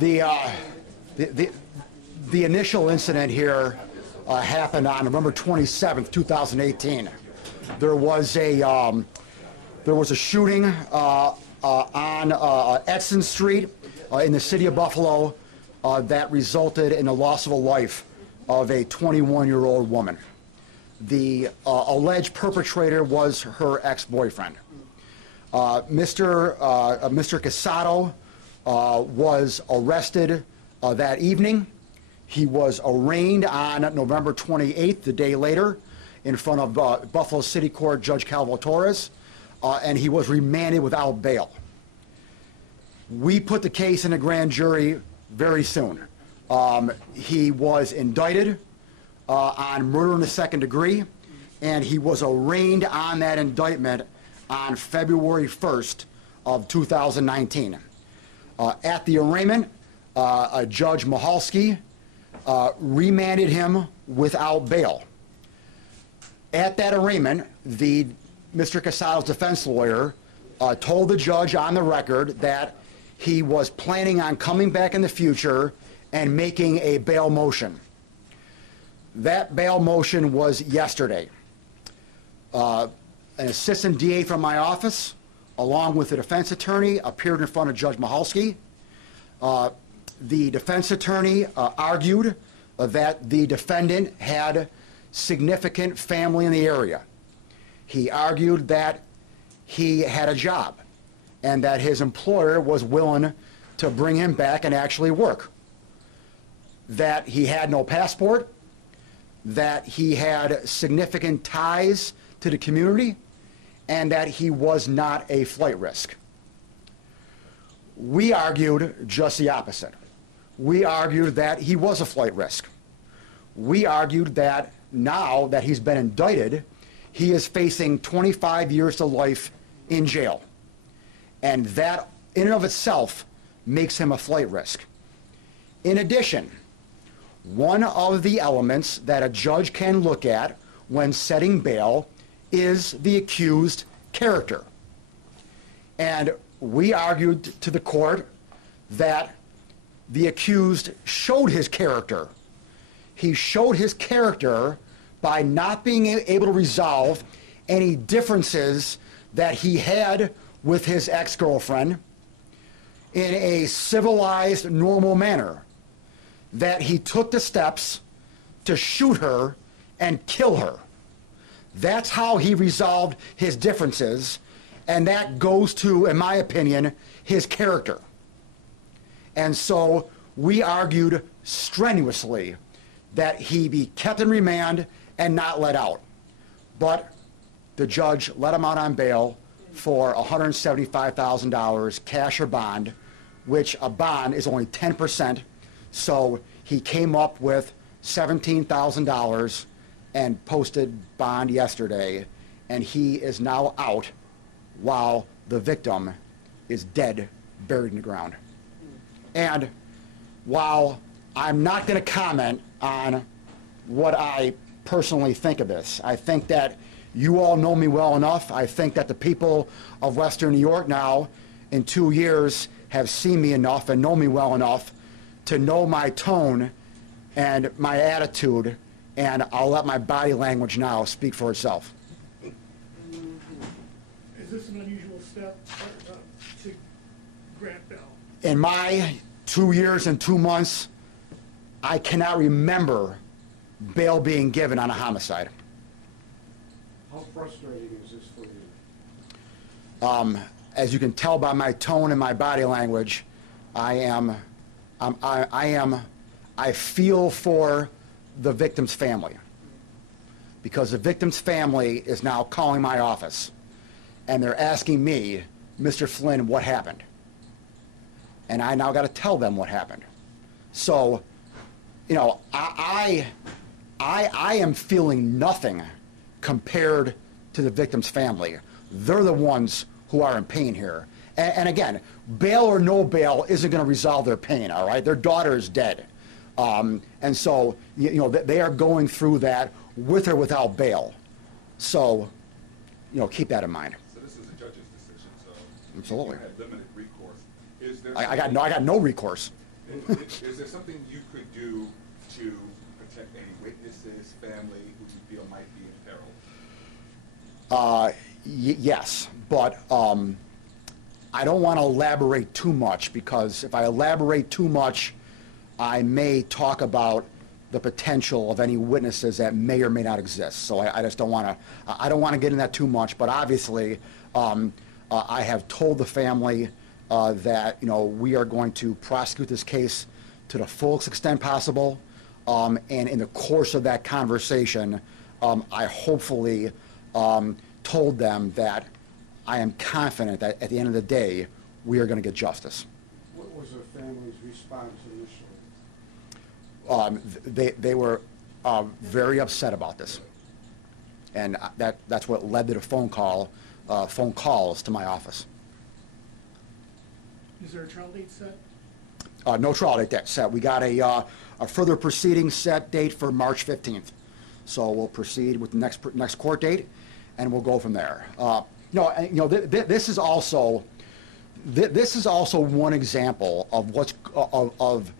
The, the, the initial incident here happened on November 27th, 2018. There was a shooting on Edson Street in the city of Buffalo that resulted in the loss of a life of a 21-year-old woman. The alleged perpetrator was her ex-boyfriend. Mr. Casado was arrested that evening. He was arraigned on November 28th, the day later, in front of Buffalo City Court Judge Calvo Torres, and he was remanded without bail. We put the case in a grand jury very soon. He was indicted on murder in the second degree, and he was arraigned on that indictment on February 1st of 2019. At the arraignment, Judge Mahalski remanded him without bail. At that arraignment, Mr. Casado's defense lawyer told the judge on the record that he was planning on coming back in the future and making a bail motion. That bail motion was yesterday. An assistant DA from my office, along with the defense attorney, appeared in front of Judge Mahalski. The defense attorney argued that the defendant had significant family in the area. He argued that he had a job and that his employer was willing to bring him back and actually work. That he had no passport, that he had significant ties to the community, and that he was not a flight risk. We argued just the opposite. We argued that he was a flight risk. We argued that now that he's been indicted, he is facing 25 years to life in jail. And that, in and of itself, makes him a flight risk. In addition, one of the elements that a judge can look at when setting bail is the accused character. And we argued to the court that the accused showed his character. He showed his character by not being able to resolve any differences that he had with his ex-girlfriend in a civilized, normal manner. That he took the steps to shoot her and kill her. That's how he resolved his differences, and that goes to, in my opinion, his character. And so we argued strenuously that he be kept in remand and not let out. But the judge let him out on bail for $175,000 cash or bond, which a bond is only 10%. So he came up with $17,000 and posted bond yesterday, and he is now out while the victim is dead, buried in the ground. And while I'm not going to comment on what I personally think of this, I think that you all know me well enough. I think that the people of Western New York now, in 2 years, have seen me enough and know me well enough to know my tone and my attitude, and I'll let my body language now speak for itself. Is this an unusual step to grant bail? In my 2 years and 2 months, I cannot remember bail being given on a homicide. How frustrating is this for you? As you can tell by my tone and my body language, I feel for the victim's family, because the victim's family is now calling my office and they're asking me, Mr. Flynn, what happened? And I now got to tell them what happened. So, you know, I am feeling nothing compared to the victim's family. They're the ones who are in pain here. And again, bail or no bail isn't going to resolve their pain, all right? Their daughter is dead. And so, you know, they are going through that with or without bail. So, you know, keep that in mind. So this is a judge's decision, so absolutely. you had limited recourse. Is there I got no recourse. Is there something you could do to protect any witnesses, family, who you feel might be in peril? Yes, but I don't want to elaborate too much, because if I elaborate too much, I may talk about the potential of any witnesses that may or may not exist. So I just don't want to. I don't want to get in that too much. But obviously, I have told the family that we are going to prosecute this case to the fullest extent possible. And in the course of that conversation, I hopefully told them that I am confident that at the end of the day, we are going to get justice. What was the family's response initially? They were very upset about this, and that's what led to the phone calls to my office. Is there a trial date set? No trial date set. We got a further proceeding set date for March 15th. So we'll proceed with the next court date, and we'll go from there. This is also one example of of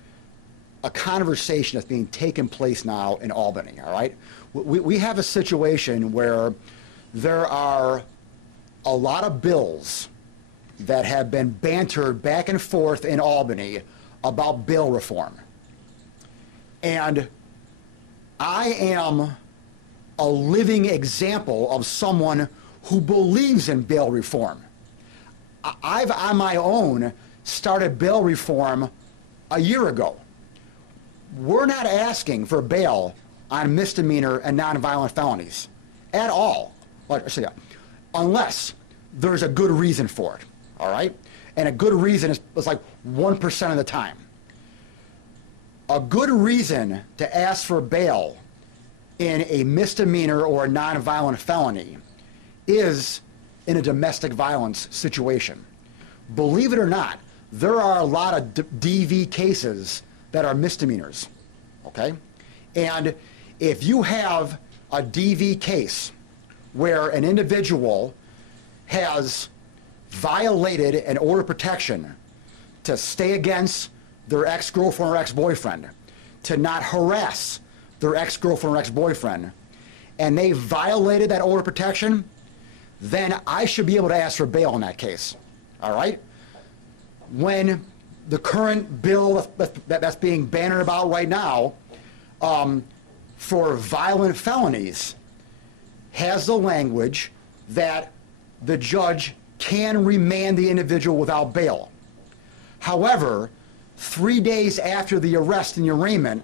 a conversation that's being taken place now in Albany. All right, we have a situation where there are a lot of bills that have been bantered back and forth in Albany about bail reform. And I am a living example of someone who believes in bail reform. I've, on my own, started bail reform a year ago. We're not asking for bail on misdemeanor and nonviolent felonies at all, unless there's a good reason for it, all right? And a good reason is like 1% of the time. A good reason to ask for bail in a misdemeanor or a nonviolent felony is in a domestic violence situation. Believe it or not, there are a lot of DV cases that are misdemeanors, okay? And if you have a DV case where an individual has violated an order of protection to stay against their ex-girlfriend or ex-boyfriend, to not harass their ex-girlfriend or ex-boyfriend, and they violated that order of protection, then I should be able to ask for bail in that case, all right? When the current bill that's being bannered about right now for violent felonies has the language that the judge can remand the individual without bail. However, 3 days after the arrest and arraignment,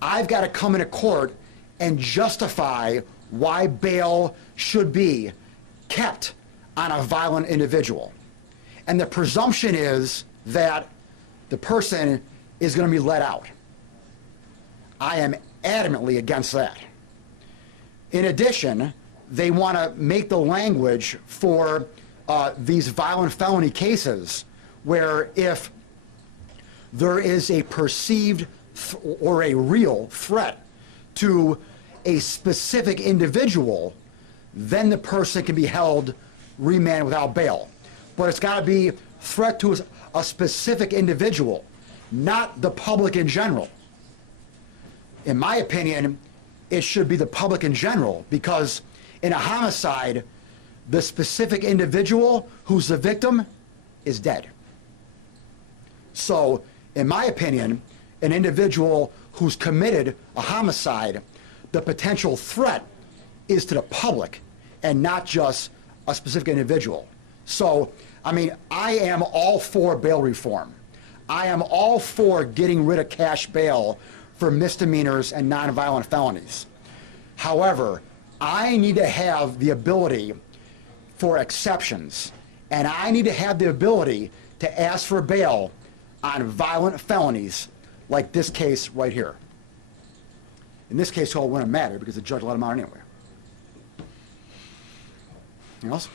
I've got to come into court and justify why bail should be kept on a violent individual. And the presumption is that the person is going to be let out. I am adamantly against that. In addition, they want to make the language for these violent felony cases where if there is a perceived or a real threat to a specific individual, then the person can be held remanded without bail. But it's got to be threat to a specific individual, not the public in general. In my opinion, it should be the public in general, because in a homicide, the specific individual who's the victim is dead. So, in my opinion, an individual who's committed a homicide, the potential threat is to the public and not just a specific individual. So, I mean, I am all for bail reform. I am all for getting rid of cash bail for misdemeanors and nonviolent felonies. However, I need to have the ability for exceptions, and I need to have the ability to ask for bail on violent felonies like this case right here. In this case, it wouldn't matter because the judge let him out anyway. Anything else?